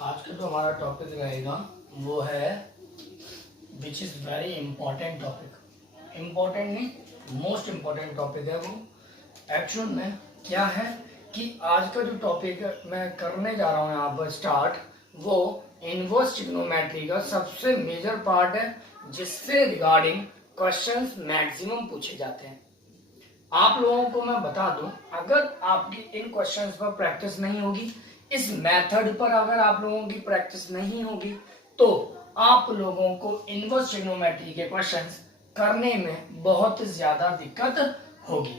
आज का जो हमारा टॉपिक रहेगा वो है which is very important topic. Important नहीं, मोस्ट इम्पोर्टेंट टॉपिक है वो। एक्चुअल में क्या है कि आज का जो टॉपिक मैं करने जा रहा हूँ यहाँ पर स्टार्ट, वो इनवर्स ट्रिग्नोमेट्री का सबसे मेजर पार्ट है, जिससे रिगार्डिंग क्वेश्चंस मैक्सिमम पूछे जाते हैं। आप लोगों को मैं बता दूं, अगर आपकी इन क्वेश्चंस पर प्रैक्टिस नहीं होगी, इस मेथड पर अगर आप लोगों की प्रैक्टिस नहीं होगी, तो आप लोगों को इनवर्स ट्रिग्नोमेट्री के क्वेश्चंस करने में बहुत ज्यादा दिक्कत होगी।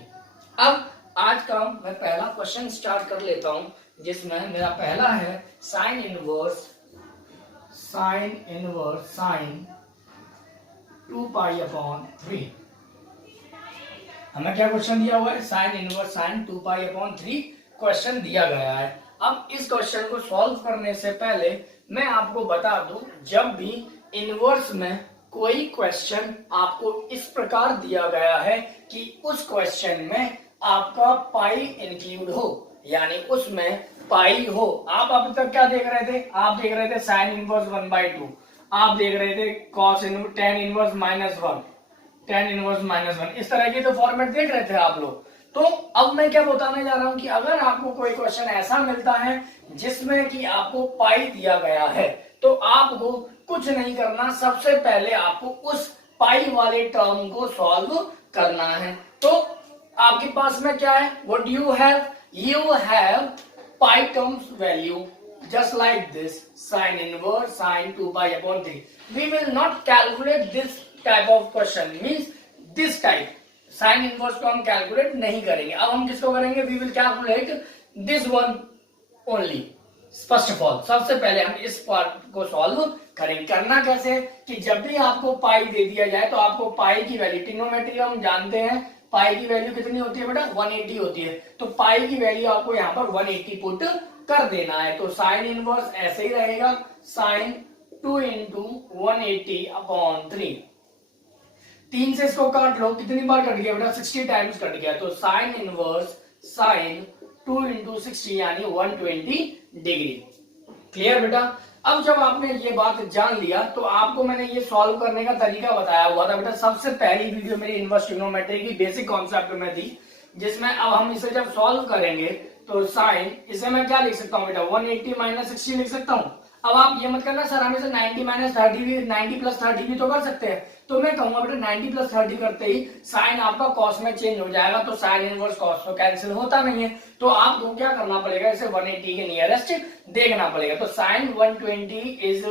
अब आज का मैं पहला क्वेश्चन स्टार्ट कर लेता हूं, जिसमें मेरा पहला है साइन इनवर्स साइन 2π/3। हमें क्या क्वेश्चन दिया हुआ है? साइन इनवर्स साइन 2π/3 क्वेश्चन दिया गया है। अब इस क्वेश्चन को सॉल्व करने से पहले मैं आपको बता दूं, जब भी इनवर्स में कोई क्वेश्चन आपको इस प्रकार दिया गया है कि उस क्वेश्चन में आपका पाई इंक्लूड हो, यानी उसमें पाई हो। आप अभी तक क्या देख रहे थे? आप देख रहे थे साइन इनवर्स 1/2, आप देख रहे थे cos tan inverse -1, tan inverse -1, इस तरह के तो फॉर्मेट देख रहे थे आप लोग। तो अब मैं क्या बताने जा रहा हूं कि अगर आपको कोई क्वेश्चन ऐसा मिलता है जिसमें कि आपको पाई दिया गया है, तो आपको कुछ नहीं करना, सबसे पहले आपको उस पाई वाले टर्म को सॉल्व करना है। तो आपके पास में क्या है? What do you have? You have pi terms value just like this, sin inverse sin 2π/3. We will not calculate this type of question, means this type sin inverse को हम कैलकुलेट नहीं करेंगे। अब हम किसको करेंगे? we will calculate this one only. First of all, सबसे पहले हम इस पार्ट को सॉल्व करेंगे। करना कैसे कि जब भी आपको पाई दे दिया जाए तो आपको पाई की वैल्यू, ट्रिग्नोमेट्री हम जानते हैं पाई की वैल्यू कितनी होती है बेटा? 180 होती है। तो पाई की वैल्यू आपको यहाँ पर 180 पुट कर देना है। तो साइन इनवर्स ऐसे ही रहेगा, साइन 2 × 180/3। 3 से इसको काट लो, कितनी बार कट गया बेटा? 60 टाइम्स कट गया। तो साइन इनवर्स साइन 2 × 60 यानी 120 डिग्री। क्लियर बेटा? अब जब आपने ये बात जान लिया, तो आपको मैंने ये सॉल्व करने का तरीका बताया हुआ था बेटा। सबसे पहली वीडियो मेरी इनवर्स ट्रिग्नोमेट्री की बेसिक कॉन्सेप्ट में थी, जिसमें अब हम इसे जब सॉल्व करेंगे तो साइन, इसे मैं क्या लिख सकता हूँ बेटा? 180 - 60 लिख सकता हूँ। अब आप ये मत करना सर हमें से 90 - 30 भी, 90 + 30 भी तो कर सकते हैं। तो मैं कहूंगा बेटा 90 + 30 करते ही साइन आपका कॉस में चेंज हो जाएगा। तो साइन इनवर्स कॉस तो कैंसिल होता नहीं है। तो आपको क्या करना पड़ेगा? इसे 180 के नियरेस्ट देखना पड़ेगा। तो sine 120 is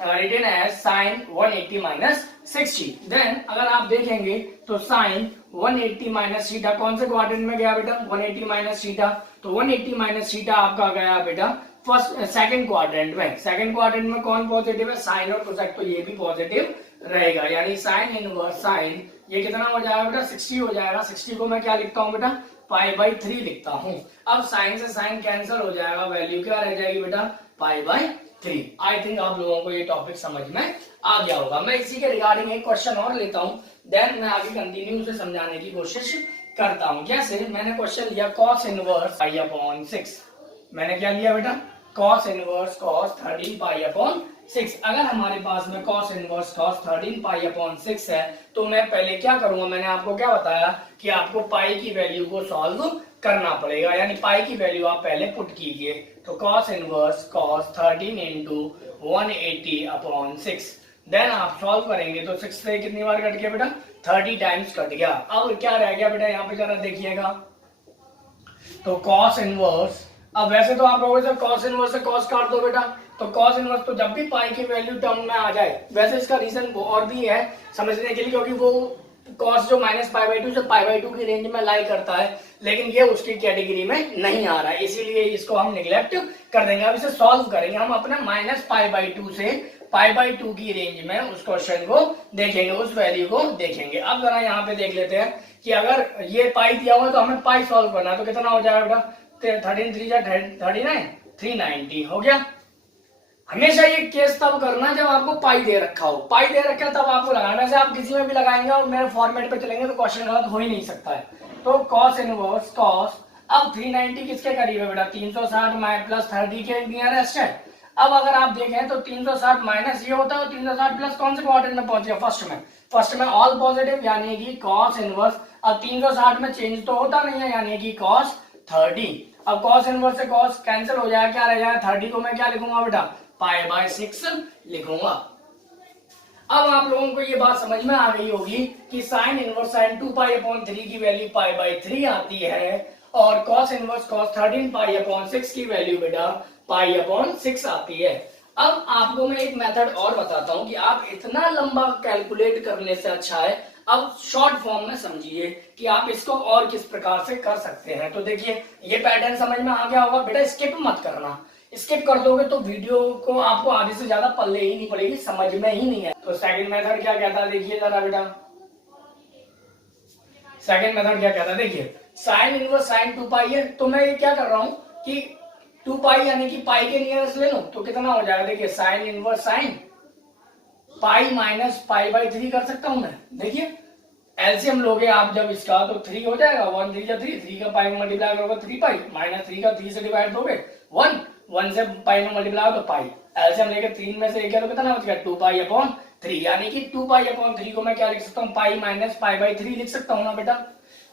written as sine 180 - 60। Then अगर आप देखेंगे तो साइन 180 - थीटा कौन से क्वाड्रेंट में गया बेटा? 180 - थीटा। तो 180 - थीटा आपका गया बेटा सेकंड क्वाड्रेंट में। सेकंड क्वाड्रेंट में कौन पॉजिटिव है? साइन और कोसेक, तो ये भी पॉजिटिव रहेगा। यानी साइन इनवर्स साइन ये कितना हो जाएगा बेटा? 60 हो जाएगा। 60 को मैं क्या लिखता हूँ बेटा? π/3 लिखता हूँ। अब साइन से साइन कैंसिल हो जाएगा, वैल्यू क्या रह जाएगी बेटा? π/3। आई थिंक आप लोगों को ये टॉपिक समझ में आ गया होगा। मैं इसी के रिगार्डिंग एक क्वेश्चन और लेता हूँ, देन मैं आगे कंटिन्यू उसे समझाने की कोशिश करता हूँ। कैसे? मैंने क्वेश्चन लिया cos इनवर्स π/6। मैंने क्या लिया बेटा? cos inverse cos 13π/6। अगर हमारे पास में cos इनवर्स cos 13π/6 है, तो मैं पहले क्या करूंगा? मैंने आपको क्या बताया कि आपको पाई की वैल्यू को सॉल्व करना पड़ेगा, यानी पाई की वैल्यू आप पहले पुट कीजिए। तो cos इनवर्स cos 13 × 180/6। देन आप सॉल्व करेंगे तो 6 से कितनी बार कट गया बेटा? 30 टाइम्स कट गया। अब क्या रह गया बेटा? यहाँ पे जरा देखिएगा, तो cos इनवर्स, अब वैसे तो आप लोगों से cos इनवर्स से cos काट दो बेटा, तो cos इनवर्स तो जब भी पाई की वैल्यू टर्म में आ जाए, वैसे इसका रीजन और भी है समझने के लिए, क्योंकि वो cos जो -π/2 से π/2 की रेंज में लाई करता है, लेकिन ये उसकी कैटेगरी में नहीं आ रहा है, इसीलिए इसको हम निगलेक्ट कर देंगे। अब इसे सॉल्व करेंगे हम अपने -π/2 से π/2 की रेंज में उस क्वेश्चन को देखेंगे, उस वैल्यू को देखेंगे। अब जरा यहाँ पे देख लेते हैं कि अगर ये पाई दिया हुआ है तो हमें पाई सॉल्व करना है। तो कितना हो जाएगा बेटा? 13 3 39, 390 हो गया। हमेशा ये केस तब करना जब आपको पाई दे रखा हो। पाई दे रखा है तब आपको लगाना, वैसे आप किसी में भी लगाएंगे और मेरे फॉर्मेट पे चलेंगे तो क्वेश्चन गलत हो ही नहीं सकता है। तो cos इनवर्स cos, अब 390 किसके करीब है बेटा? 360 - +30 के नियरेस्ट है। अब अगर आप देखें तो 360 माइनस ये होता है, 360 प्लस कौन से क्वाड्रेंट में पहुंच गया, फर्स्ट में ऑल पॉजिटिव यानी कि cos इनवर्स। अब 360 में चेंज तो होता नहीं है यानी कि cos 30। अब cos इनवर्स से cos कैंसिल हो जाएगा, क्या रह जाएगा, 30 को मैं क्या लिखूंगा बेटा, π/6 लिखूंगा। अब आप लोगों को ये बात समझ में आ गई होगी कि साइन इनवर्स साइन 2π/3 की वैल्यू π/3 आती है और cos इनवर्स cos 13π/6 की वैल्यू बेटा π/6 आती है। अब आपको मैं एक मेथड और बताता हूं कि आप इतना लंबा कैलकुलेट करने से अच्छा है अब शॉर्ट फॉर्म में समझिए कि आप इसको और किस प्रकार से कर सकते हैं। तो देखिए ये पैटर्न समझ में आ गया होगा, बेटा स्किप मत करना, स्किप कर दोगे तो वीडियो को आपको आधे से ज्यादा पल्ले ही नहीं पड़ेगी, समझ में ही नहीं है। तो सेकंड मेथड क्या कहता है देखिए जरा बेटा, सेकंड मेथड क्या कहता है देखिए, साइन इनवर्स साइन 2π है, तो मैं ये क्या कर रहा हूं कि 2π यानी कि पाई के नियरेस्ट ले लो तो कितना हो जाएगा, देखिए sine inverse sine pi minus π/3 कर सकता हूं मैं। देखिए एलसीएम लोगे आप जब इसका तो 3 हो जाएगा, 1 3 जा 3 का पाई में मल्टीप्लाई करोगे 3π माइनस 3 का 3 से डिवाइड दोगे 1 से पाई में मल्टीप्लाई हो तो पाई, एलसीएम लेके 3 में से 1 तो कितना बच गया 2π/3 यानी कि 2π/3 को मैं क्या लिख सकता हूँ, पाई माइनस π/3 लिख सकता हूँ ना बेटा।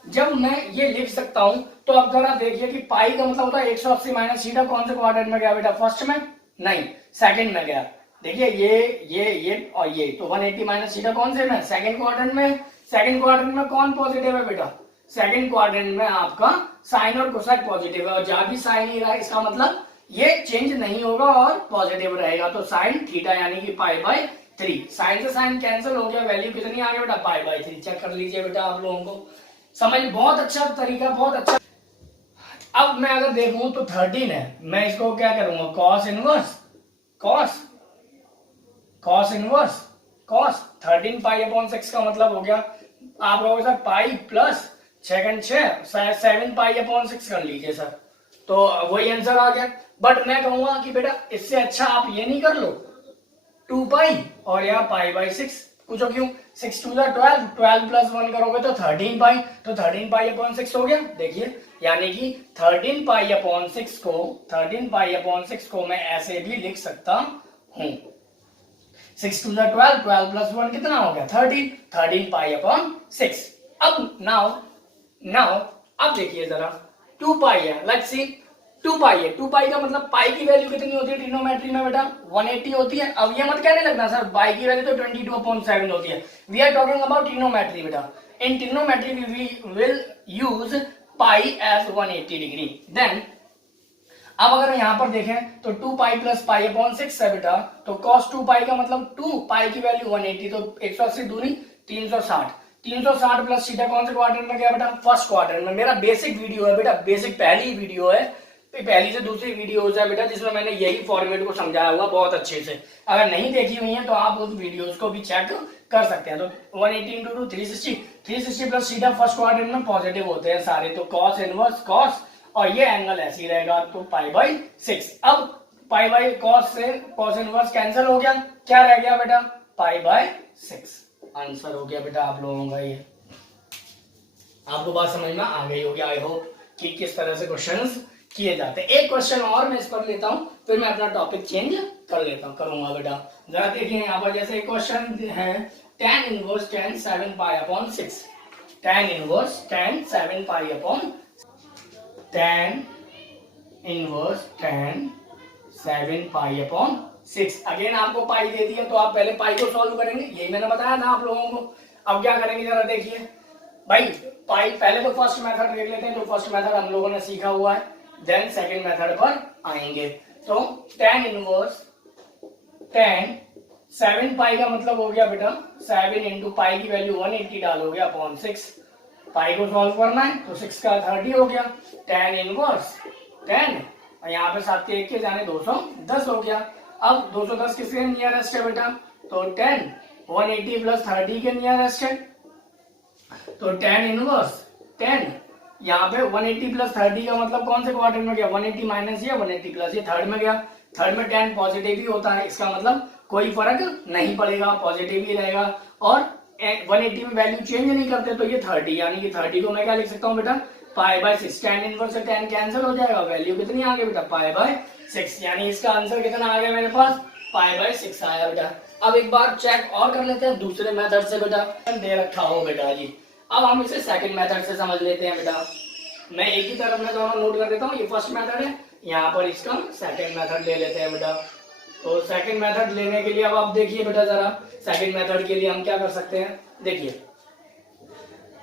जब मैं ये लिख सकता हूं तो अब जरा देखिए कि पाई का मतलब होता है 180 माइनस थीटा कौन से क्वाड्रेंट में गया बेटा, फर्स्ट में नहीं सेकंड में गया। देखिए ये और ये तो 180 माइनस थीटा कौन से में, सेकंड क्वाड्रेंट में। सेकंड क्वाड्रेंट में कौन पॉजिटिव है बेटा, सेकंड क्वाड्रेंट में आपका साइन और कोसाइन पॉजिटिव है और जहां भी साइन ही रहा इसका मतलब ये चेंज नहीं होगा और पॉजिटिव रहेगा, तो साइन थीटा यानी कि π/3। साइन से साइन कैंसिल हो गया, वैल्यू कितनी आ गई बेटा π/3। चेक कर लीजिए बेटा आप लोगों को समझ, बहुत अच्छा तरीका, बहुत अच्छा। अब मैं अगर देखूं तो 13 है, मैं इसको क्या करूंगा, cos inverse cos inverse cos 13π/6 का मतलब हो गया आप लोगों के साथ पाई प्लस 7π/6 कर लीजिए सर, तो वही आंसर आ गया। बट मैं कहूंगा कि बेटा इससे अच्छा आप ये नहीं कर लो 2π और या π/6, पूछो क्यों, 6 2 12, 12 प्लस 1 करोगे तो 13π, तो 13π/6 हो गया। देखिए यानी कि 13π/6 को मैं ऐसे भी लिख सकता हूं, 6 2 12, 12 प्लस 1 कितना हो गया 13π/6। अब नाउ अब देखिए जरा 2π है, लेट्स सी 2π है, 2π का मतलब पाई की वैल्यू कितनी होती है ट्रिग्नोमेट्री में बेटा 180 होती है। अब ये मत कहने लगना सर पाई की वैल्यू तो 22/7 होती है, we are talking about trigonometry बेटा। In trigonometry we will use pi as 180 degree. Then अब अगर यहां पर देखें तो 2π प्लस π/6 है बेटा, तो cos 2π का मतलब 2π की वैल्यू 180, तो 180 दूनी 360, 360 प्लस थीटा कौन से क्वाड्रेंट में गया बेटा, फर्स्ट क्वाड्रेंट में। मेरा बेसिक वीडियो है बेटा, बेसिक पहली वीडियो है, पहली से दूसरी वीडियोज है बेटा जिसमें मैंने यही फॉर्मेट को समझाया हुआ बहुत अच्छे से। अगर नहीं देखी हुई है तो आप उस वीडियोज को भी चेक कर सकते हैं। तो 180 × 2 360 प्लस थीटा फर्स्ट क्वाड्रेंट में पॉजिटिव होते हैं सारे, तो cos इनवर्स cos और ये एंगल ऐसे ही रहेगा तो π/6। अब π/cos से cos इनवर्स कैंसिल हो गया, क्या रह गया बेटा π/6। आंसर हो गया बेटा आप लोगों का। ये आपको बात समझ में आ गई होगी, आई होप कि किस तरह से क्वेश्चंस किए जाते हैं। एक क्वेश्चन और मैं इस पर लेता हूं फिर मैं अपना टॉपिक चेंज करूंगा बेटा। जरा देखिए यहाँ पर जैसे एक क्वेश्चन है tan inverse tan 7π/6, tan inverse tan 7π/6, tan inverse tan 7π/6। Again आपको पाई दे दिया तो आप पहले पाई को सॉल्व करेंगे, यही मैंने बताया था आप लोगों को। अब क्या करेंगे जरा देखिए भाई, पाई पहले तो फर्स्ट मेथड देख लेते हैं, तो फर्स्ट मेथड हम लोगों ने सीखा हुआ है, देन सेकंड मेथड पर आएंगे। तो tan इनवर्स tan 7π का मतलब हो गया बेटा 7 × पाई की वैल्यू 180 डालोगे अपॉन 6, पाई को सॉल्व करना है तो 6 का 30 हो गया, tan इनवर्स tan और यहाँ पे 7 के 1 के जाने 210 हो गया। अब 210 किसके नियरेस्ट है बेटा, तो tan 180 प्लस 30 के नियरेस्ट है, तो tan इनवर्स tan यहाँ पे 180 प्लस 30 का मतलब कौन से क्वाड्रेंट में गया, 180 माइनस या 180 प्लस, ये थर्ड में गया। थर्ड में tan पॉजिटिव ही होता है, इसका मतलब कोई फर्क नहीं पड़ेगा, पॉजिटिव ही रहेगा और 180 में वैल्यू चेंज नहीं करते, तो ये 30 यानी कि 30 को मैं क्या लिख सकता हूँ बेटा π/6, tan इनवर्स से tan कैंसिल हो जाएगा, वैल्यू कितनी आ गई बेटा π/6, यानी इसका आंसर कितना आ गया मेरे पास π/6 आया बेटा। अब एक बार चेक और कर लेते हैं दूसरे मेथड से बेटा, दे रखा हो बेटा जी। अब हम इसे सेकंड मेथड से समझ लेते हैं बेटा। मैं एक ही तरफ में दोनों नोट कर देता हूँ, ये फर्स्ट मेथड है, यहाँ पर इसका सेकंड मेथड ले लेते हैं बेटा। तो सेकंड मेथड लेने के लिए अब आप देखिए बेटा जरा, सेकंड मेथड के लिए हम क्या कर सकते हैं, देखिए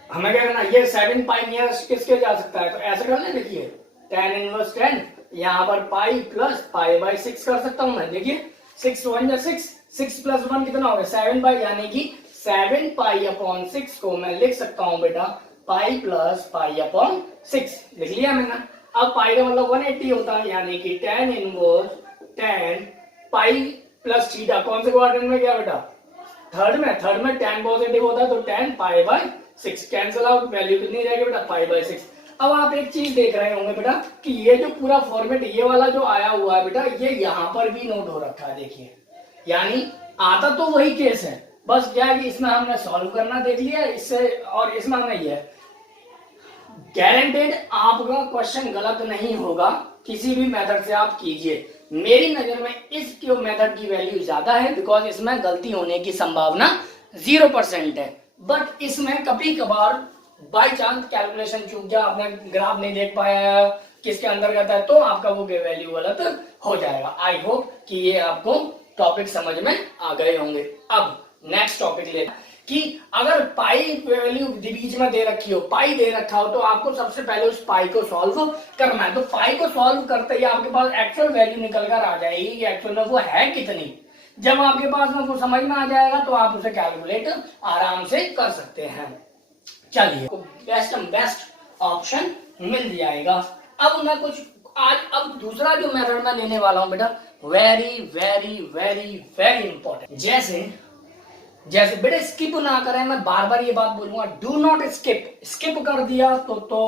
हमें क्या करना, ये 7 पाई नियरेस्ट किसके जा सकता है, तो ऐसे कर ले, देखिए tan इनवर्स 10, यहाँ पर पाई प्लस π/6 कर सकता हूँ मैं। देखिए 6 1 6, 6 प्लस 1 कितना हो गया 7 पाई, यानी कि 7 π/6 को मैं लिख सकता हूँ बेटा पाई प्लस π/6, लिख लिया मैंने। अब पाई का मतलब 180 होता है, यानी कि tan inverse 10 pi plus theta, कौन से क्वाड्रेंट में गया बेटा, थर्ड में tan पॉजिटिव होता है, तो tan π/6 कैंसिल आउट, वैल्यू कितनी रहेगी बेटा π/6। अब आप एक चीज देख रहे होंगे बेटा कि ये जो पूरा फॉर्मेट ये वाला जो आया हुआ है बेटा, ये यहाँ पर भी नोट हो रखा है, देखिए यानी आता तो वही केस है, बस क्या है कि इसमें हमने सॉल्व करना देख लिया इससे, और इसमें हमने ये गारंटेड आपका क्वेश्चन गलत नहीं होगा, किसी भी मेथड से आप कीजिए। मेरी नजर में इस मेथड की वैल्यू ज्यादा है, बिकॉज इसमें गलती होने की संभावना 0% है, बट इसमें कभी कभार बाई चांस कैलकुलेशन चूक गया, आपने ग्राफ नहीं देख पाया किसके अंतर्गत है, तो आपका वो वैल्यू गलत हो जाएगा। आई होप कि ये आपको टॉपिक समझ में आ गए होंगे। अब नेक्स्ट टॉपिक ले कि अगर पाई वैल्यू बीच में दे रखी हो, पाई दे रखा हो, तो आपको सबसे पहले उस पाई को सॉल्व करना है। तो पाई को सॉल्व करते ही आपके पास एक्चुअल वैल्यू निकल कर आ जाएगी कि एक्चुअल में वो है कितनी। जब आपके पास में वो समझ में आ जाएगा तो आप उसे कैलकुलेट आराम से कर सकते हैं। चलिए बेस्ट ऑप्शन मिल जाएगा। अब मैं कुछ अब दूसरा जो मेथड मैं लेने वाला हूं बेटा, very very very very important. जैसे बेटा स्किप ना करें, मैं बार बार ये बात बोलूंगा, डू नॉट स्किप कर दिया तो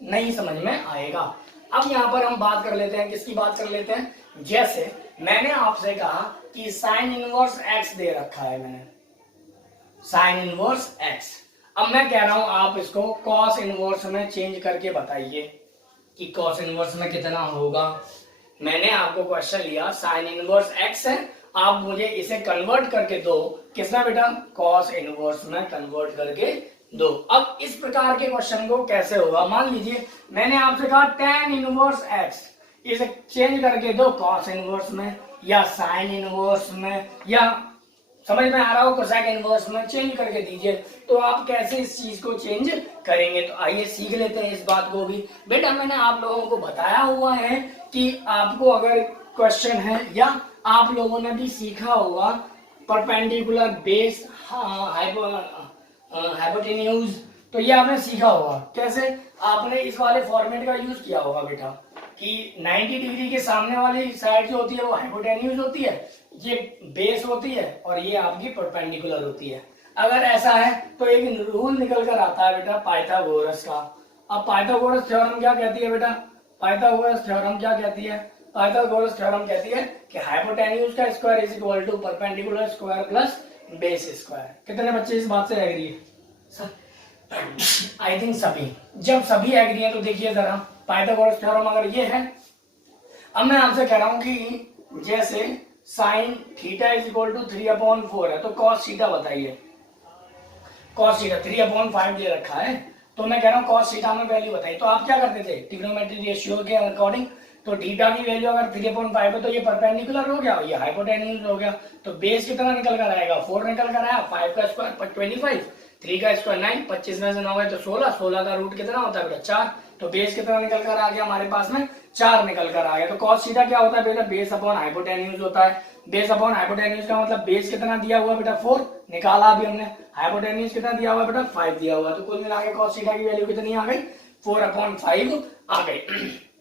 नहीं समझ में आएगा। अब यहाँ पर हम बात कर लेते हैं, किसकी बात कर लेते हैं, जैसे मैंने आपसे कहा कि साइन इनवर्स एक्स दे रखा है, मैंने साइन इनवर्स एक्स। अब मैं कह रहा हूं आप इसको कॉस इनवर्स में चेंज करके बताइए कि कॉस इनवर्स में कितना होगा। मैंने आपको क्वेश्चन लिया साइन इनवर्स एक्स है, आप मुझे इसे कन्वर्ट करके दो, किसना बेटा, कॉस इनवर्स में कन्वर्ट करके दो। अब इस प्रकार के क्वेश्चन को कैसे होगा, मान लीजिए मैंने आपसे कहा tan इनवर्स एक्स, इसे चेंज करके दो कॉस इनवर्स में या साइन इनवर्स में, या समझ में आ रहा हो कोसेक इनवर्स में चेंज करके दीजिए। तो आप कैसे इस चीज को चेंज करेंगे, तो आइए सीख लेते हैं इस बात को भी। बेटा मैंने आप लोगों को बताया हुआ है कि आपको अगर क्वेश्चन है या आप लोगों ने भी सीखा होगा परपेंडिकुलर बेस हाइपोटेन्यूज, तो ये आपने सीखा होगा। कैसे, आपने इस वाले फॉर्मेट का यूज किया होगा बेटा कि 90 डिग्री के सामने वाली साइड जो होती है वो हाइपोटेन्यूज होती है, ये बेस होती है और ये आपकी परपेंडिकुलर होती है। अगर ऐसा है तो एक रूल निकल कर आता है बेटा पाइथागोरस का। अब पाइथागोरस थ्योरम क्या कहती है बेटा, पाइथागोरस थ्योरम क्या कहती है, पाइथागोरस थ्योरम कहती है कि हाइपोटेन्यूज का square is equal to perpendicular square plus base square. कितने बच्चे इस बात से एग्री है? आई थिंक सभी। जब सभी एग्री है तो देखिए जरा पाइथागोरस थ्योरम अगर ये है, अब मैं आपसे कह रहा हूं कि जैसे sine theta is equal to 3/4 है, तो कॉस थीटा बताइए। कॉस थीटा 3/5 दे रखा है, तो मैं कह रहा हूँ कॉस थीटा में वैल्यू बताइए। तो आप क्या करते थे ट्रिग्नोमेट्री रेशियो के अकॉर्डिंग, तो थीटा की वैल्यू अगर 3/5 है तो ये परपेंडिकुलर हो गया, ये हाइपोटेन्यूज हो गया। तो बेस कितना निकल कर आएगा, 4 निकल कर आया, 5 का स्क्वायर 25, 3 का स्क्वायर 9, 25 में से 9 है तो 16, 16 का रूट कितना होता है बेटा 4, तो बेस कितना निकल कर आ गया हमारे पास में 4 निकल कर आ गया। तो कॉस थीटा क्या होता है बेटा, बेस अपॉन हाइपोटेन्यूज होता है। बेस अपॉन हाइपोटेन्यूज का मतलब बेस कितना दिया हुआ बेटा 4 निकाला अभी हमने, हाइपोटेन्यूज कितना दिया हुआ बेटा 5 दिया हुआ, तो कुल मिला के कॉस थीटा की वैल्यू कितनी आ गई 4/5 आ गई।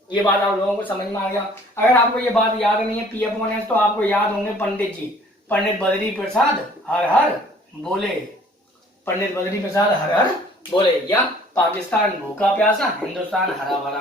ये बात आप लोगों को समझ में आ गया। अगर आपको ये बात याद नहीं है P/S, तो आपको याद होंगे पंडित जी, पंडित बद्री प्रसाद हर हर बोले, पंडित बद्री प्रसाद हर हर बोले, या पाकिस्तान भूखा प्यासा हिंदुस्तान हरा भरा,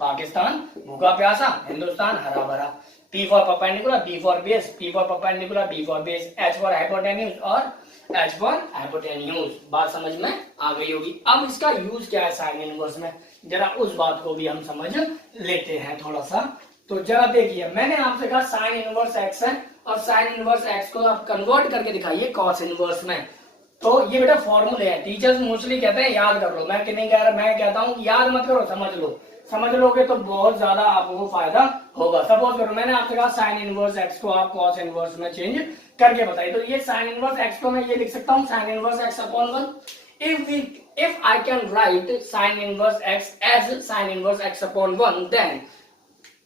पाकिस्तान भूखा प्यासा हिंदुस्तान हरा भरा। P for perpendicular, B for base, P for perpendicular, B for base, H for hypotenuse और H for hypotenuse। बात समझ में आ गई होगी। अब इसका यूज क्या है साइन इनवर्स में, जरा उस बात को भी हम समझ लेते हैं थोड़ा सा। तो जरा देखिए, मैंने आपसे कहा साइन इनवर्स एक्स है और साइन इनवर्स एक्स को आप कन्वर्ट करके दिखाइए कॉस इनवर्स में। तो ये बेटा फॉर्मूले हैं, टीचर्स मोस्टली कहते हैं याद कर लो, मैं नहीं कह रहा, मैं कहता हूँ याद मत करो, समझ लो। समझ लोगे तो बहुत ज्यादा आपको फायदा होगा। सपोज करो मैंने आपसे कहा साइन इनवर्स एक्स को आप कॉस इनवर्स में चेंज करके बताइए। तो ये साइन इनवर्स एक्स को मैं ये लिख सकता हूँ sine inverse x upon 1। if I can write sin inverse x as sin inverse x upon 1, then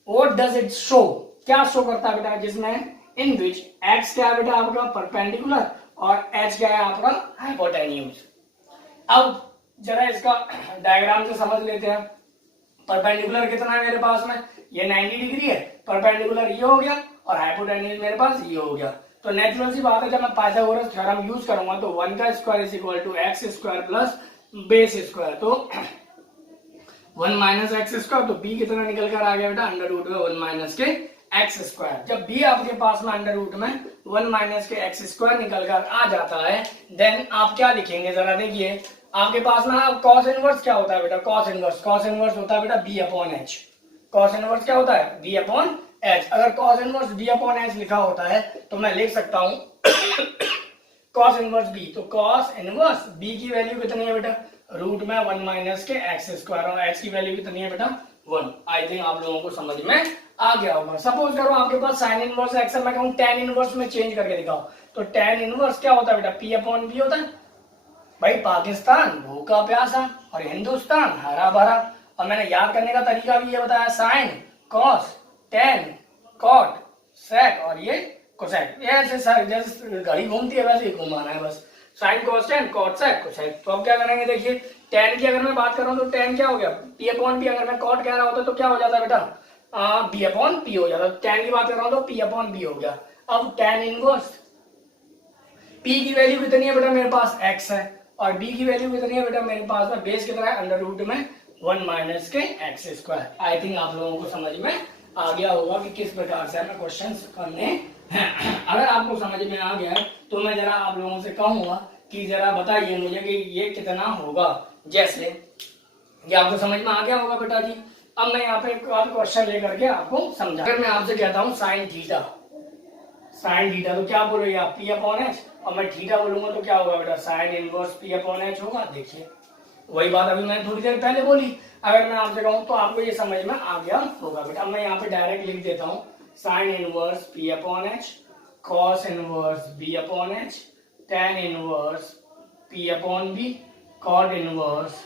what does it show? क्या शो करता है बेटा, जिसमें in which x क्या है बेटा आपका परपेंडिकुलर और h क्या है आपका हाइपोटेन्यूज। अब जरा इसका डायग्राम से समझ लेते हैं। परपेंडिकुलर कितना है मेरे पास में, ये 90 डिग्री है, परपेंडिकुलर ये हो गया और हाइपोटेन्यूज मेरे पास ये हो गया। तो नेचुरल सी बात है, जब मैं पाइथागोरस थ्योरम यूज करूंगा तो 1 का square is equal to x square plus base square. तो 1 माइनस एक्स स्क्वायर, तो b कितना निकल कर आ गया बेटा अंडर रूट में 1 माइनस के एक्स स्क्वायर। जब b आपके पास में अंडर रूट में 1 माइनस के एक्स स्क्वायर निकल कर आ जाता है, देन आप क्या लिखेंगे जरा देखिए। आपके पास में कॉस इनवर्स क्या होता है बेटा, कॉस इनवर्स होता है बेटा b upon H. Cos inverse क्या होता है, b अपॉन एच। अगर cos inverse b upon H लिखा होता है तो मैं लिख सकता हूं कॉस इनवर्स b। तो कॉस इनवर्स b की वैल्यू कितनी है बेटा, रूट में 1 माइनस के एक्स स्क्वायर और x की वैल्यू कितनी है बेटा 1। आई थिंक आप लोगों को समझ में आ गया होगा। सपोज करो आपके पास साइन इनवर्स एक्स है, मैं कहूं tan इनवर्स में चेंज करके दिखाओ। तो tan इनवर्स क्या होता है बेटा, p अपॉन b होता है। भाई पाकिस्तान भूखा प्यासा और हिंदुस्तान हरा भरा। और मैंने याद करने का तरीका भी ये बताया, sine cos tan cot sec और ये कोसेक, ये ऐसे जैसे घड़ी घूमती है वैसे ही घुमाना है बस। Sine cos tan cot sec cosec. तो अब क्या करेंगे देखिए, टेन की अगर मैं बात कर रहा हूँ तो टेन क्या हो गया p अपॉन b। अगर मैं कॉट कह रहा होता तो क्या हो जाता बेटा b अपॉन p हो जाता। टेन की बात कर रहा हूँ तो p अपॉन b हो गया। अब टेन इनवर्स p की वैल्यू कितनी है बेटा मेरे पास x है और b की वैल्यू कितनी है बेटा मेरे पास में बेस कितना है अंडर रूट में 1 माइनस के एक्स स्क्वायर। आई थिंक आप लोगों को समझ में आ गया होगा कि किस प्रकार से हमें क्वेश्चंस करने हैं। अगर आपको समझ में आ गया है तो मैं जरा आप लोगों से कहूंगा कि जरा बताइए मुझे कि ये कितना होगा। जैसे ये आपको समझ में आ गया होगा बेटा जी। अब मैं यहाँ पे एक और क्वेश्चन लेकर के आपको समझा। अगर मैं आपसे कहता हूँ साइन थीटा तो क्या बोलोगे आप, p अपॉन एच। और मैं थीटा बोलूंगा तो क्या होगा बेटा sign inverse p upon H होगा। देखिए वही बात अभी मैंने थोड़ी देर पहले बोली। अगर मैं आपसे कहूं तो आपको ये समझ में आ गया होगा बेटा। अब मैं यहाँ पे डायरेक्ट लिख देता हूँ sine inverse p upon H, cos inverse b upon H, tan inverse p upon b, cot inverse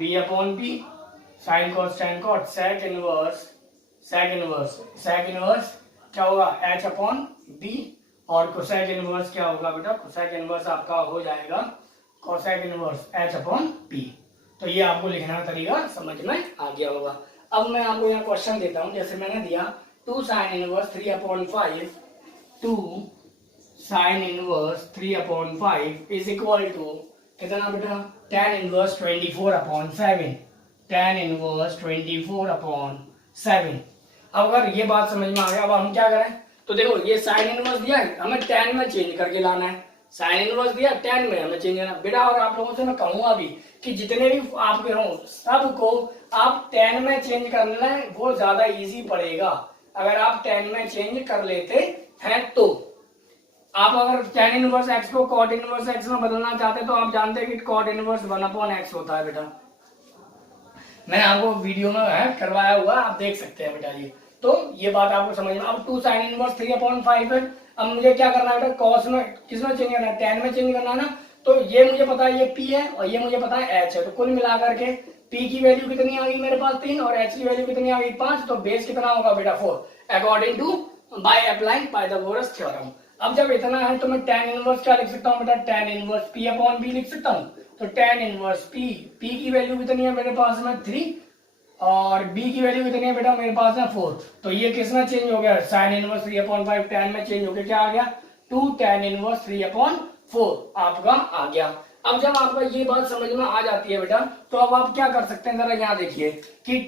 b upon b, sine cos tan cot, sec inverse क्या होगा h अपॉन b और कोसेक इनवर्स क्या होगा बेटा, cosec inverse आपका हो जाएगा cosec inverse h upon p। तो ये आपको लिखने का तरीका समझ में आ गया होगा। अब मैं आपको यहाँ क्वेश्चन देता हूँ, जैसे मैंने दिया 2 sine inverse 3 upon 5, 2 sine inverse 3 upon 5 is equal to कितना बेटा tan inverse 24 upon 7, tan inverse 24 upon 7। अब अगर ये बात समझ में आ गया, अब हम क्या करें। तो देखो ये साइन इनवर्स दिया है, हमें tan में चेंज करके लाना है। साइन इनवर्स दिया tan में हमें चेंज करना बेटा। और आप लोगों से मैं कहूंगा भी कि जितने भी आपके हों सबको आप tan में चेंज करना है, वो ज्यादा इजी पड़ेगा। अगर आप tan में चेंज कर लेते हैं तो आप अगर tan इनवर्स x को cot इनवर्स x में बदलना चाहते तो आप जानते हैं कि cot इनवर्स 1 अपॉन x होता है बेटा। मैंने आपको वीडियो में करवाया हुआ, आप देख सकते हैं बेटा जी। तो ये बात आपको समझ में। अब 2 साइन इनवर्स 3 अपॉन 5 है। अब मुझे क्या करना है बेटा, कॉस में किसमें चेंज करना है, tan में चेंज करना है ना। तो ये मुझे पता है ये p है और ये मुझे पता है h है। तो कुल मिलाकर के p की वैल्यू कितनी आ गई मेरे पास 3 और h की वैल्यू कितनी आ गई 5। तो बेस कितना होगा बेटा 4 according to by applying Pythagoras theorem. अब जब इतना है तो मैं tan इनवर्स क्या लिख सकता हूँ बेटा, tan inverse p upon b लिख सकता हूँ। तो tan इनवर्स p की वैल्यू कितनी है मेरे पास में 3 और b की वैल्यू कितनी है बेटा मेरे पास में 4। तो ये किस में चेंज हो गया, साइन इनवर्स 3 अपॉन 5 tan में चेंज हो गया, क्या आ गया 2 tan इनवर्स 3 अपॉन 4 आपका आ गया। अब जब आपका ये बात समझ में आ जाती है बेटा तो अब आप क्या कर सकते हैं, जरा यहाँ देखिए कि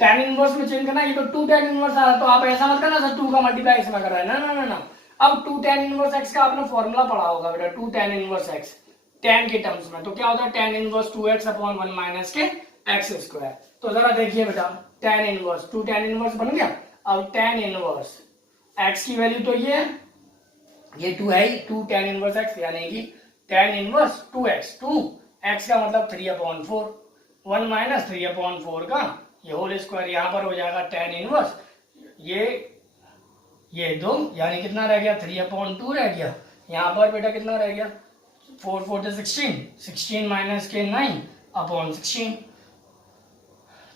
टेन इनवर्स में चेंज करना है, ये तो 2 टेन इनवर्स आ रहा है, तो आप ऐसा मत करना सर 2 का मल्टीप्लाई इसमें कर रहा है, ना ना ना ना। अब 2 टेन इनवर्स एक्स का आपने फॉर्मूला पढ़ा होगा बेटा, 2 टेन इनवर्स एक्स टेन के टर्म्स में, तो क्या होता है tan inverse 2x upon 1 minus के एक्स स्क्वायर। तो जरा देखिए बेटा टेन इनवर्स 2 टेन इनवर्स बन गया। अब टेन इनवर्स एक्स की वैल्यू तो ये है, ये 2 है ही, 2 टेन इनवर्स एक्स, यानी कि टेन इनवर्स 2x, 2x का मतलब 3 अपॉन 4, 1 माइनस 3 अपॉन 4 का ये होल स्क्वायर, यहाँ पर हो जाएगा टेन इनवर्स ये 2, यानी कितना रह गया 3 अपॉन 2 रह गया। यहाँ पर बेटा कितना रह गया 4 4 16, 16 माइनस के 9 अपॉन 16,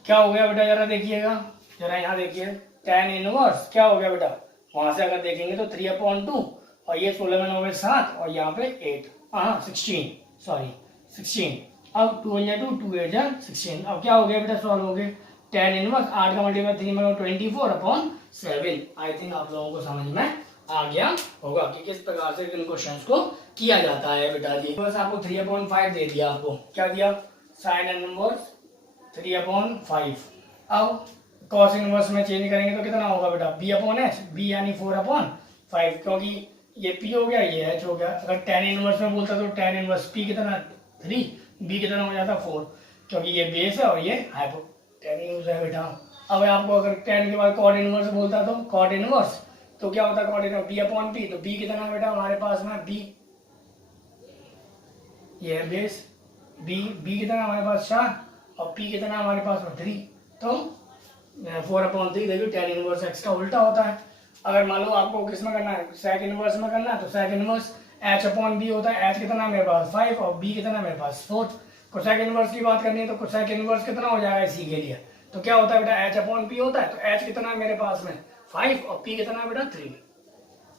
क्या हो गया बेटा जरा देखिएगा, जरा यहाँ देखिए टेन इनवर्स क्या हो गया बेटा, वहां से अगर देखेंगे तो 3 अपॉन 2 और ये 16 में 9 7 और यहाँ पे 8, हाँ 16 सॉरी 16, अब 2 2 2 8 16, अब क्या हो गया बेटा सॉल्व हो गए टेन इनवर्स 8 का मल्टीप्लाई 3 में 24 अपॉन 7। आई थिंक आप लोगों को समझ में आ गया होगा कि किस प्रकार से इन क्वेश्चंस को किया जाता है बेटा जी। बस आपको 3 अपॉन 5 दे दिया, आपको क्या दिया साइन इनवर्स 3 अपॉन 5। अब कॉस इनवर्स में चेंज करेंगे तो कितना होगा बेटा b अपॉन एच, b यानी 4 अपॉन 5, क्योंकि ये p हो गया ये h हो गया। अगर टेन इनवर्स में बोलता तो टेन इनवर्स p कितना 3, b कितना हो जाता 4, क्योंकि ये बेस है और ये हाइपोटेन्यूज है बेटा। अब आपको अगर टेन के बाद कॉट इनवर्स बोलता तो कॉट इनवर्स तो क्या होता cot inverse b upon p, तो b कितना बेटा हमारे पास में b, ये है बेस, b कितना हमारे पास 4 और p कितना हमारे पास में 3, तो 4 अपॉन 3 देखिए टेन इनवर्स x का उल्टा होता है। अगर मान लो आपको किस में करना है सेक इनवर्स में करना है तो sec inverse h upon b होता है, h कितना मेरे पास 5 और b कितना मेरे पास 4। कोसेक इनवर्स की बात करनी है तो कोसेक इनवर्स कितना हो जाएगा इसी के लिए, तो क्या होता है बेटा h अपॉन p होता है, तो h कितना है मेरे पास में 5 और p कितना है बेटा 3।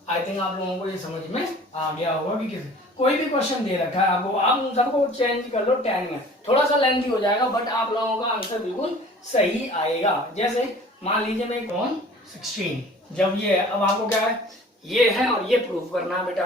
आई थिंक आप लोगों को ये समझ में आ गया होगा कि किसी कोई भी क्वेश्चन दे रखा है आपको, आप उन सबको चेंज कर लो 10 में, थोड़ा सा लेंथी हो जाएगा बट आप लोगों का आंसर बिल्कुल सही आएगा। जैसे मान लीजिए मैं 16, जब ये है अब आपको क्या है ये है और ये प्रूफ करना है बेटा,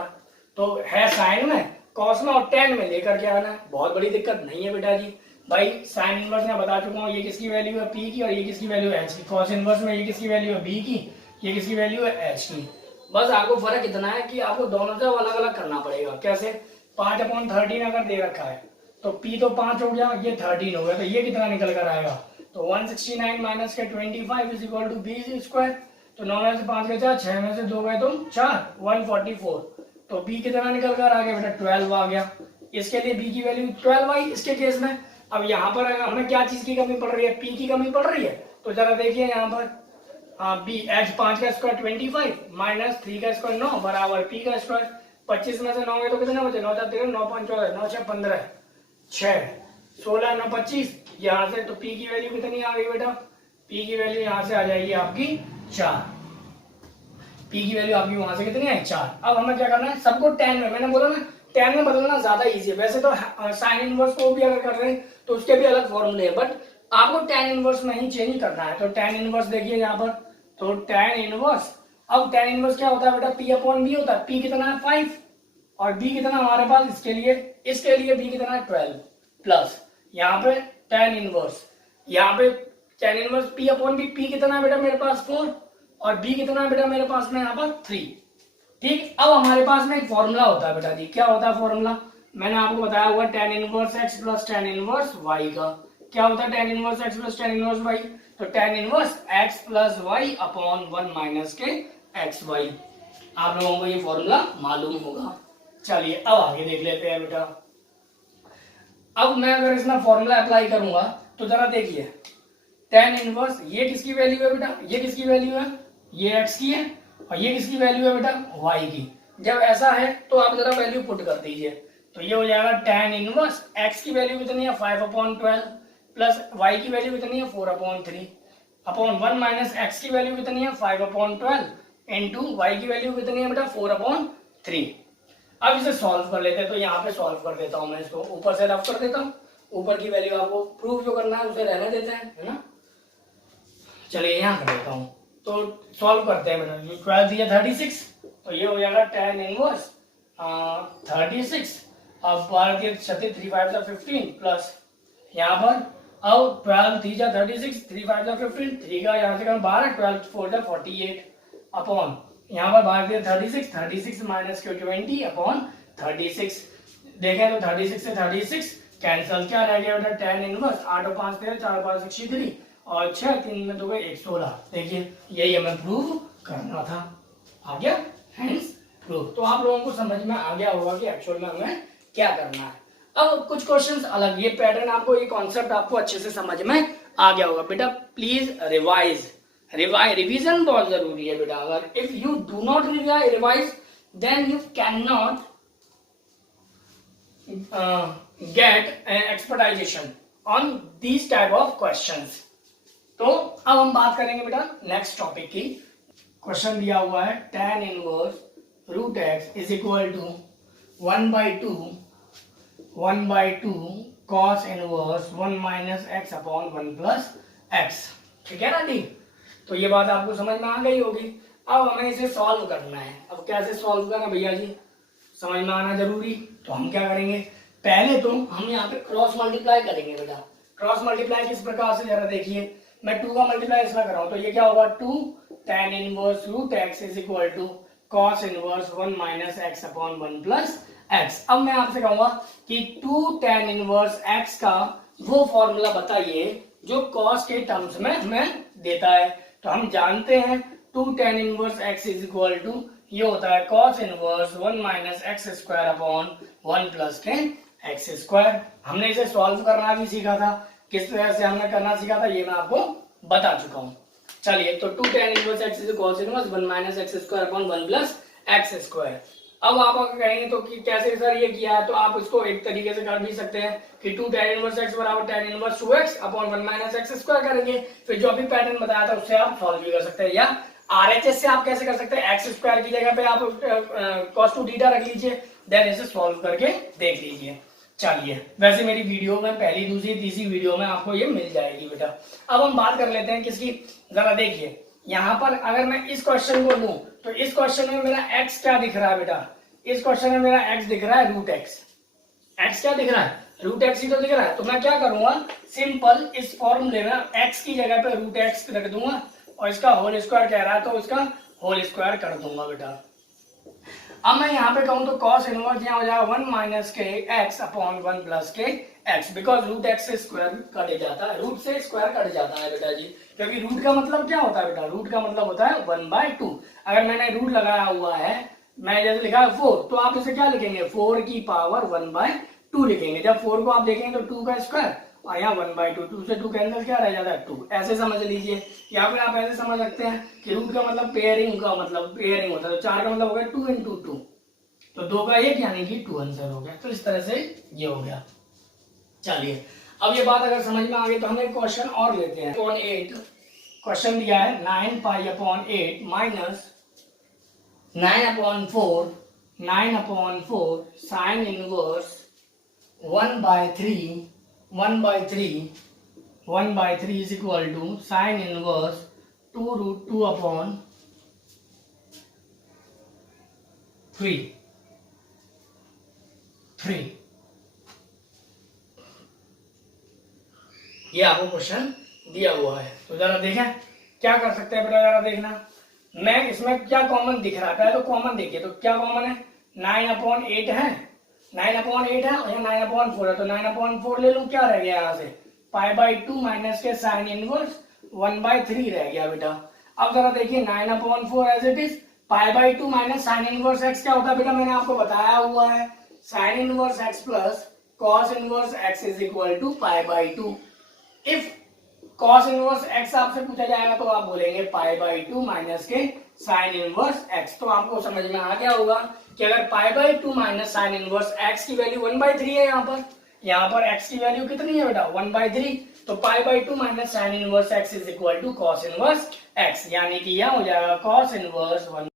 तो है साइन में कॉस में और टेन में लेकर के आना है, बहुत बड़ी दिक्कत नहीं है बेटा जी। भाई साइन इनवर्स में बता चुका हूँ ये किसकी वैल्यू है p की और ये किसकी वैल्यू है h की, कॉस इनवर्स में ये किसकी वैल्यू है b की, ये किसकी वैल्यू है h की। बस आपको फर्क इतना है कि आपको दोनों से अलग अलग करना पड़ेगा। कैसे 5 अपॉन 13 अगर दे रखा है तो p तो 5 हो गया, ये 13 हो गया, तो ये कितना निकल कर आएगा, तो 169 माइनस के 25 is equal to b square, तो 9 में से 5 गए 4, 6 में से 2 गए तो 4, 144, तो b कितना निकल कर आ गया बेटा 12 आ गया। इसके लिए b की वैल्यू 12 आई इसके केस में। अब यहाँ पर अगर हमें क्या चीज की कमी पड़ रही है, p की कमी पड़ रही है, तो जरा देखिए यहाँ पर b h 5 का स्क्वायर 25 माइनस 3 का स्क्वायर 9 बराबर p का स्क्वायर, 25 में से 9 गए तो कितने बचे 9 4 13 9 5 14 9 6 15 6 16 9 25, यहाँ से तो p की वैल्यू कितनी आ गई बेटा, p की वैल्यू यहाँ से आ जाएगी आपकी 4, p की वैल्यू आपकी वहां से कितनी है 4। अब हमें क्या करना है सबको 10 में, मैंने बोला ना 10 में बदलना ज्यादा इजी है, वैसे तो साइन इनवर्स को भी अगर कर रहे हैं तो उसके भी अलग फॉर्मूले हैं, बट आपको tan इनवर्स में ही चेंज करना है। तो tan इनवर्स देखिए यहाँ पर, तो tan इनवर्स, अब tan इनवर्स क्या होता है बेटा p अपॉन b होता है, p कितना है 5 और b कितना हमारे पास इसके लिए b कितना है 12 प्लस यहाँ पे tan इनवर्स, यहाँ पे tan inverse p upon b, p कितना है बेटा मेरे पास 4 और b कितना है बेटा मेरे पास में यहाँ पर 3। ठीक, अब हमारे पास में एक फॉर्मूला होता है बेटा जी, क्या होता है फॉर्मूला, मैंने आपको बताया हुआ tan inverse x plus tan inverse y का। क्या होता है tan inverse x plus tan inverse y, तो tan inverse x plus y upon 1 minus के एक्स वाई। आप लोगों को ये फॉर्मूला मालूम होगा। चलिए अब आगे देख लेते हैं बेटा। अब मैं अगर इसमें फॉर्मूला अप्लाई करूंगा तो जरा देखिए tan इनवर्स, ये किसकी वैल्यू है बेटा, ये किसकी वैल्यू है, ये x की है और ये किसकी वैल्यू है बेटा y की। जब ऐसा है तो आप जरा वैल्यू पुट कर दीजिए, तो ये हो जाएगा tan इनवर्स x की वैल्यू कितनी है 5 अपॉन 12 प्लस y की वैल्यू कितनी है 4 अपॉन 3 अपॉन 1 माइनस x की वैल्यू कितनी है 5 अपॉन 12 इनटू y की वैल्यू कितनी है बेटा 4 अपॉन 3। अब इसे सॉल्व कर लेते हैं, तो यहाँ पे सॉल्व कर देता हूँ मैं इसको, ऊपर से रफ कर देता हूँ, ऊपर की वैल्यू आपको प्रूफ जो करना है उसे रहने देते हैं, है ना। चलिए यहाँ कर देता हूँ, तो सॉल्व करते हैं बेटा। 12 दिया 36, तो ये हो जाएगा tan इनवर्स 36, अब 12 दिया 36 3 5 15 प्लस यहाँ पर अब 12 3 जा 36, 3 5 जा 15, 3 का यहाँ से कम 12, 12 4 जा 48 अपॉन यहाँ पर भाग दिया 36, 36 माइनस के 20 अपॉन 36। देखें तो 36 से 36 कैंसल, क्या रह गया बेटा tan इनवर्स 8 और 5 13, 4 5 63 और 6 3 में 2 16। देखिए यही हमें प्रूव करना था, आ गया हेंस प्रूफ। तो आप लोगों को समझ में आ गया होगा कि एक्चुअल में हमें क्या करना है। अब कुछ क्वेश्चंस अलग, ये पैटर्न आपको, ये कॉन्सेप्ट आपको अच्छे से समझ में आ गया होगा। बेटा प्लीज रिवीजन बहुत जरूरी है बेटा। अगर if you do not revise then you can not get expertisation on these type of questions. तो अब हम बात करेंगे बेटा नेक्स्ट टॉपिक की। क्वेश्चन दिया हुआ है tan inverse root x is equal to 1/2 cos inverse 1 minus x upon 1 plus x. ठीक है ना डी? तो ये बात आपको समझ में आ गई होगी। अब हमें इसे सॉल्व करना है। अब कैसे सॉल्व करना भैया जी, समझ में आना जरूरी। तो हम क्या करेंगे, पहले तो हम यहाँ पे क्रॉस मल्टीप्लाई करेंगे बेटा। क्रॉस मल्टीप्लाई किस प्रकार से, जरा देखिए, मैं 2 का मल्टीप्लाई इसमें कर रहा हूं, तो ये क्या होगा 2 tan inverse root x is equal to cos inverse 1 minus x upon 1 plus x. अब मैं आपसे कहूंगा कि 2 tan इनवर्स एक्स का वो फॉर्मूला बताइए जो cos के टर्म्स में हमें देता है। तो हम जानते हैं 2 tan inverse x is equal to ये होता है cos inverse 1 minus x square upon 1 plus के एक्स स्क्वायर। हमने इसे सॉल्व करना भी सीखा था, किस तरह से हमने करना सीखा था ये मैं आपको बता चुका हूं। चलिए, तो 2 tan inverse x is cos inverse 1 minus x square upon 1 plus x square. अब आप अगर कहेंगे तो कि कैसे सर ये किया है, तो आप इसको एक तरीके से कर भी सकते हैं कि 2 tan इनवर्स x बराबर tan inverse 2x upon 1 minus x square करेंगे। फिर जो भी पैटर्न बताया था उससे आप सॉल्व भी कर सकते हैं, या आरएचएस से आप कैसे कर सकते हैं, एक्स स्क्वायर की जगह पे आप cos 2 थीटा रख लीजिए, देन इसे सॉल्व करके देख लीजिए। चलिए, वैसे मेरी वीडियो में पहली दूसरी तीसरी वीडियो में आपको ये मिल जाएगी बेटा। अब हम बात कर लेते हैं किसकी, जरा देखिए यहाँ पर अगर मैं इस क्वेश्चन को लूं तो इस क्वेश्चन में मेरा x क्या दिख रहा है बेटा, इस क्वेश्चन में मेरा x दिख रहा है रूट एक्स। x क्या दिख रहा है, रूट एक्स ही तो दिख रहा है। तो मैं क्या करूंगा, सिंपल इस फॉर्मूले में x की जगह पे रूट एक्स रख दूंगा और इसका होल स्क्वायर कह रहा है तो इसका होल स्क्वायर कर दूंगा बेटा। अब मैं यहाँ पे कहूँ तो cos इनवर्स यहाँ हो जाएगा 1 माइनस के x अपॉन 1 प्लस के x, बिकॉज रूट एक्स से स्क्वायर कट जाता है, रूट से स्क्वायर कट जाता है बेटा जी। क्योंकि रूट का मतलब क्या होता है बेटा, रूट का मतलब होता है 1/2। अगर मैंने रूट लगाया हुआ है, मैं जैसे लिखा है 4, तो आप इसे क्या लिखेंगे 4 की पावर 1/2 लिखेंगे। जब 4 को आप देखेंगे तो 2 का स्क्वायर और यहाँ 1/2, 2 से 2 कैंसिल क्या रह जाता है 2। ऐसे समझ लीजिए, या फिर आप ऐसे समझ सकते हैं कि रूट का मतलब पेयरिंग का मतलब पेयरिंग होता है, तो 4 का मतलब हो गया 2 into 2, तो 2 का 1 यानी कि 2 आंसर हो गया। तो इस तरह से ये हो गया। चलिए, अब ये बात अगर समझ में आ गई तो हम एक क्वेश्चन और लेते हैं। 8 क्वेश्चन दिया है 9π/8 minus 9/4 sine inverse 1/3 is equal to sin inverse 2√2/3। ये आपको क्वेश्चन दिया हुआ है, तो जरा देखें क्या कर सकते हैं बेटा। जरा देखना, मैं इसमें क्या कॉमन दिख रहा है, पहले तो कॉमन देखिए, तो क्या कॉमन है 9/8 है, 9/8 है और 9/4 है, तो 9/4 ले लूं, क्या रह गया यहाँ से π/2 माइनस के साइन इनवर्स 1/3 रह गया बेटा। अब जरा देखिए 9/4 as it is, π/2 minus sine inverse x क्या होता है बेटा, मैंने आपको बताया हुआ है sine inverse x plus cos inverse x is equal to π/2। If cos inverse x आपसे पूछा जाएगा तो आप बोलेंगे π/2 माइनस के साइन इनवर्स x। तो आपको समझ में आ गया होगा कि अगर π/2 माइनस साइन इनवर्स x की वैल्यू 1/3 है, यहाँ पर x की वैल्यू कितनी है बेटा 1/3, तो π/2 minus sine inverse x is equal to cos inverse x, यानी कि यह हो जाएगा cos इनवर्स 1